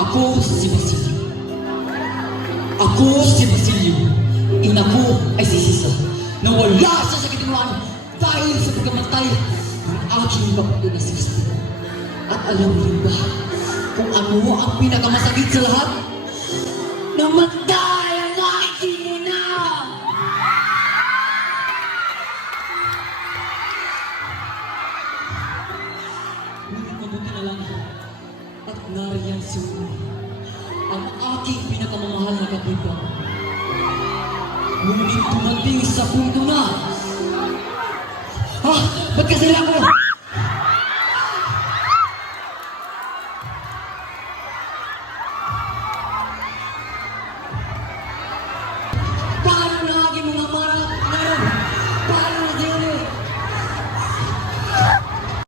Ako si Basilio. Ako si Basilio. Ina ko ay si Sisa. Nawala siya sa katinuan dahil sa pagkamatay ng aking kapatid na si Christine. At alam niyo ba kung ano ang pinakamasakit sa lahat? Namatay ang aking ina! Ngunit mabuti na lang at nariyan si Una, ang aking pinakamamahal na kapitbahay. Ngunit dumating sa punto na, ba't kasi ako?